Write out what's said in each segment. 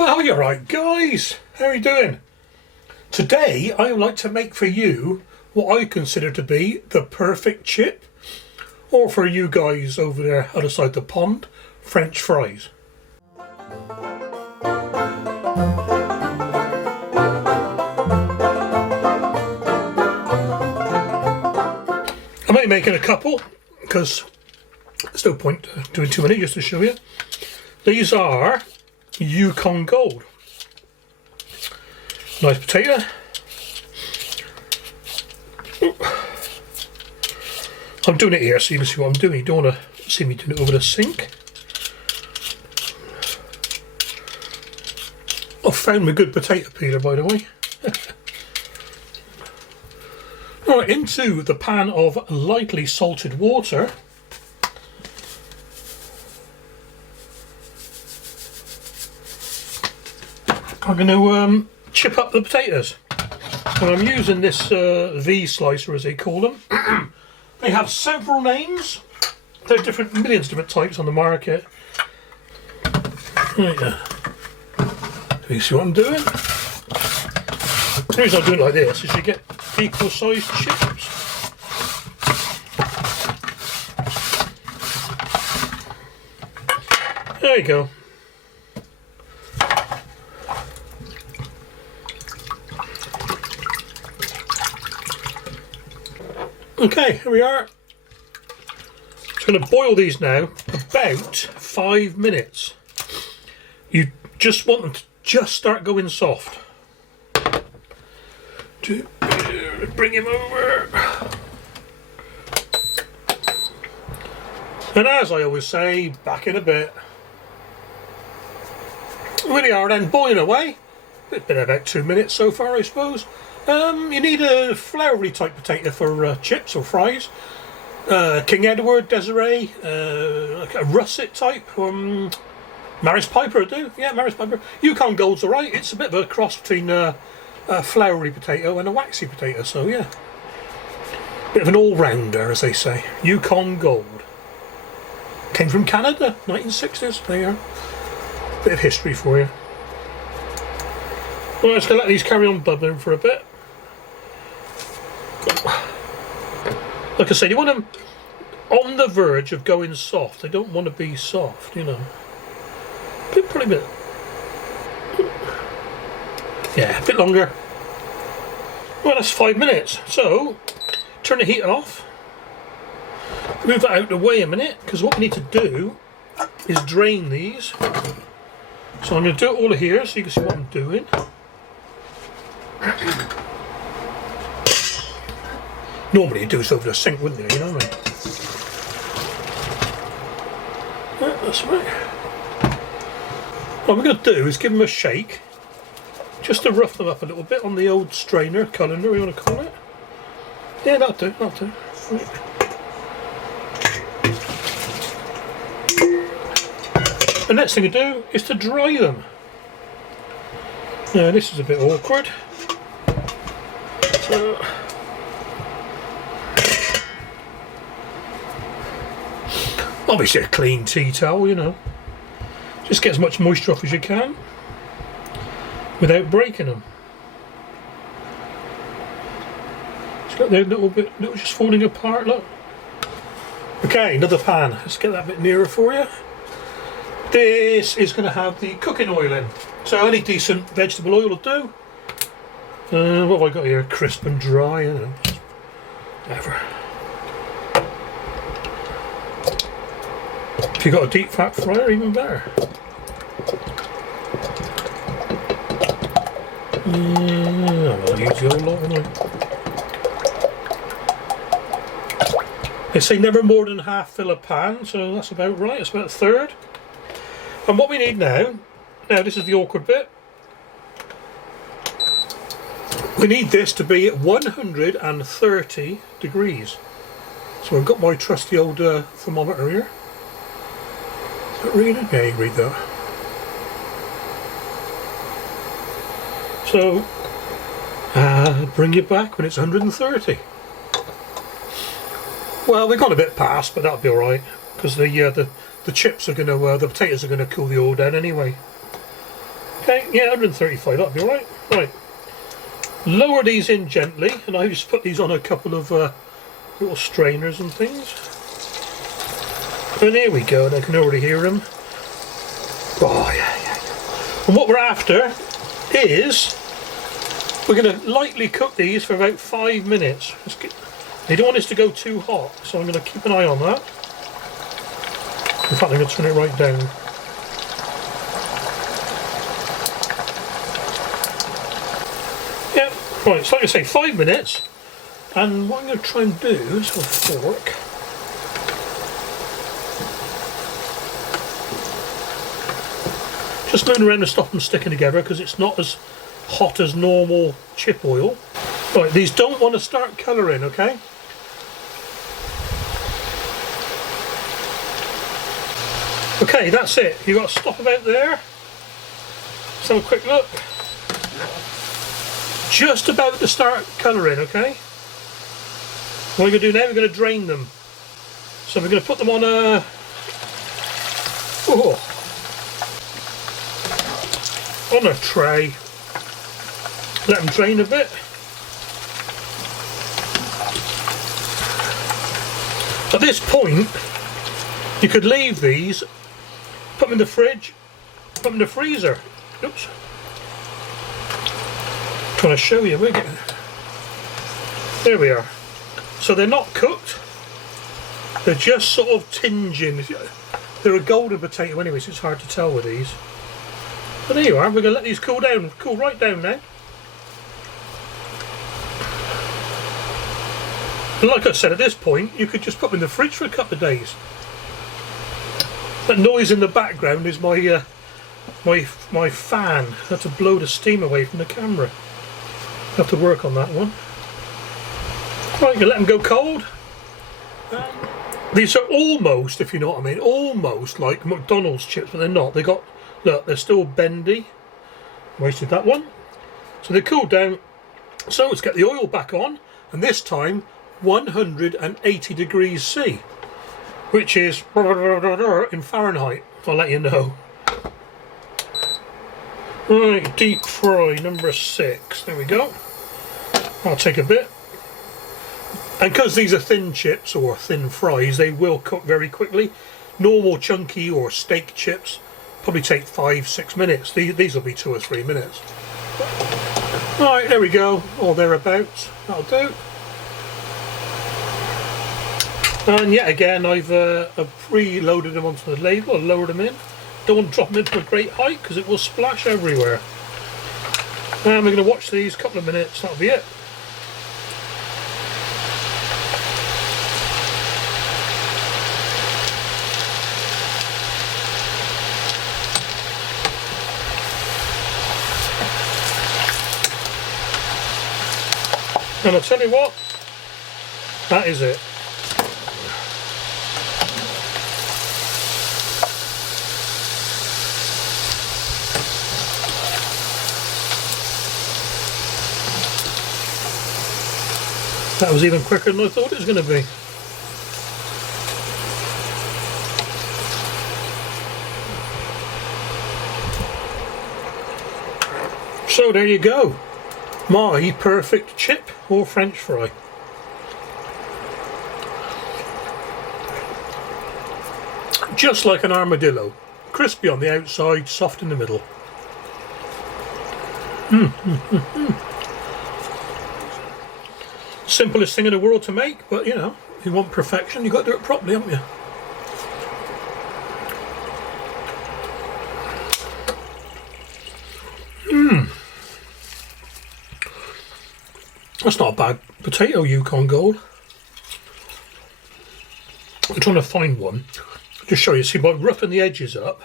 Well, you're right, guys. How are you doing? Today, I would like to make for you what I consider to be the perfect chip, or for you guys over there other side the pond, French fries. I might be making a couple because there's no point doing too many, just to show you. These are Yukon Gold. Nice potato. I'm doing it here so you can see what I'm doing. You don't want to see me doing it over the sink. I found my good potato peeler, by the way. Right, into the pan of lightly salted water. I'm going to chip up the potatoes. And I'm using this V slicer, as they call them. They have several names. There are millions of different types on the market. Right there. Do you see what I'm doing? The reason I'm doing it like this is you get equal sized chips. There you go. Okay, here we are. Just going to boil these now about 5 minutes. You just want them to just start going soft. Bring him over. And as I always say, back in a bit. Here they are then, boiling away. It's been about 2 minutes so far, I suppose. You need a floury type potato for chips or fries. King Edward, Desiree, like a russet type. Maris Piper, I do. Yeah, Maris Piper. Yukon Gold's alright. It's a bit of a cross between a floury potato and a waxy potato, so yeah. Bit of an all-rounder, as they say. Yukon Gold. Came from Canada, 1960s. There you are. Bit of history for you. Well, let's let these carry on bubbling for a bit. Like I say, you want them on the verge of going soft. They don't want to be soft, you know. Probably a bit. Yeah, a bit longer. Well, that's 5 minutes. So, turn the heat off. Move that out of the way a minute, because what we need to do is drain these. So I'm going to do it all here so you can see what I'm doing. Normally you do this over the sink, wouldn't you? You know what I mean? Yeah, that's right. What we're going to do is give them a shake, just to rough them up a little bit on the old strainer, colander, you want to call it. Yeah, that'll do, that'll do. Right. The next thing to do is to dry them. Now this is a bit awkward. So, obviously a clean tea towel, you know. Just get as much moisture off as you can without breaking them. It's got their little just falling apart, look. Okay, another pan. Let's get that a bit nearer for you. This is going to have the cooking oil in. So any decent vegetable oil will do. What have I got here? Crisp and dry, you know. Whatever. If you've got a deep fat fryer, even better. I'll use the whole lot, won't I? They say never more than half fill a pan, so that's about right. It's about a third. And what we need now this is the awkward bit. We need this to be at 130 degrees. So I've got my trusty old thermometer here. Is that reading? Yeah, you can read that. So, bring it back when it's 130. Well, we've gone a bit past, but that'll be alright, because the chips are going to, the potatoes are going to cool the oil down anyway. Okay, yeah, 135, that'll be alright. Right. Lower these in gently, and I just put these on a couple of little strainers and things. And there we go, and I can already hear them. Oh, yeah. And what we're after is, we're going to lightly cook these for about 5 minutes. They don't want this to go too hot, so I'm going to keep an eye on that. In fact, I'm going to turn it right down. Yeah, right, so like I say, 5 minutes. And what I'm going to try and do is with a fork. Just moving around to stop them sticking together because it's not as hot as normal chip oil. Right, these don't want to start colouring, okay? Okay, that's it. You've got to stop about there. Let's have a quick look. Just about to start colouring, okay? What we're going to do now, we're going to drain them. So we're going to put them on a... on a tray. Let them drain a bit. At this point, you could leave these, put them in the fridge, put them in the freezer. Oops. Trying to show you. We're getting... There we are. So they're not cooked. They're just sort of tinging. They're a golden potato anyway, so it's hard to tell with these. But there you are. We're going to let these cool down. Cool right down now. And like I said, at this point, you could just put them in the fridge for a couple of days. That noise in the background is my my fan. I have to blow the steam away from the camera. I have to work on that one. Right, you let them go cold. These are almost, if you know what I mean, almost like McDonald's chips, but they're not. They got, look, they're still bendy. Wasted that one. So they cooled down. So let's get the oil back on, and this time 180 degrees C, which is in Fahrenheit. I'll let you know. Right, deep fry number 6. There we go. I'll take a bit. And because these are thin chips or thin fries, they will cook very quickly. Normal chunky or steak chips probably take 5-6 minutes. These will be 2 or 3 minutes. Right, there we go, or thereabouts. That'll do. And yet again, I've pre-loaded them onto the ladle and lowered them in. Don't want to drop them into a great height because it will splash everywhere. And we're going to watch these a couple of minutes. That'll be it. And I'll tell you what, that is it. That was even quicker than I thought it was going to be. So there you go. My perfect chip or French fry. Just like an armadillo. Crispy on the outside, soft in the middle. Simplest thing in the world to make, but you know, if you want perfection, you've got to do it properly, haven't you? That's not a bad potato Yukon Gold. I'm trying to find one. Just show you. See, by roughing the edges up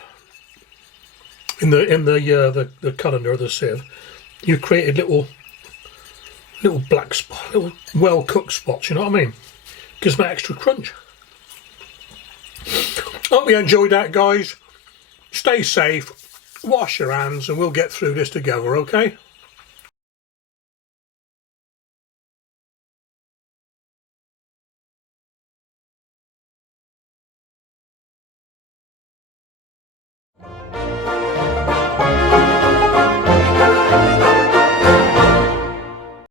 in the colander or the sieve, you created little black spot, little well cooked spots. You know what I mean? Gives me extra crunch. Hope you enjoyed that, guys. Stay safe. Wash your hands, and we'll get through this together. Okay.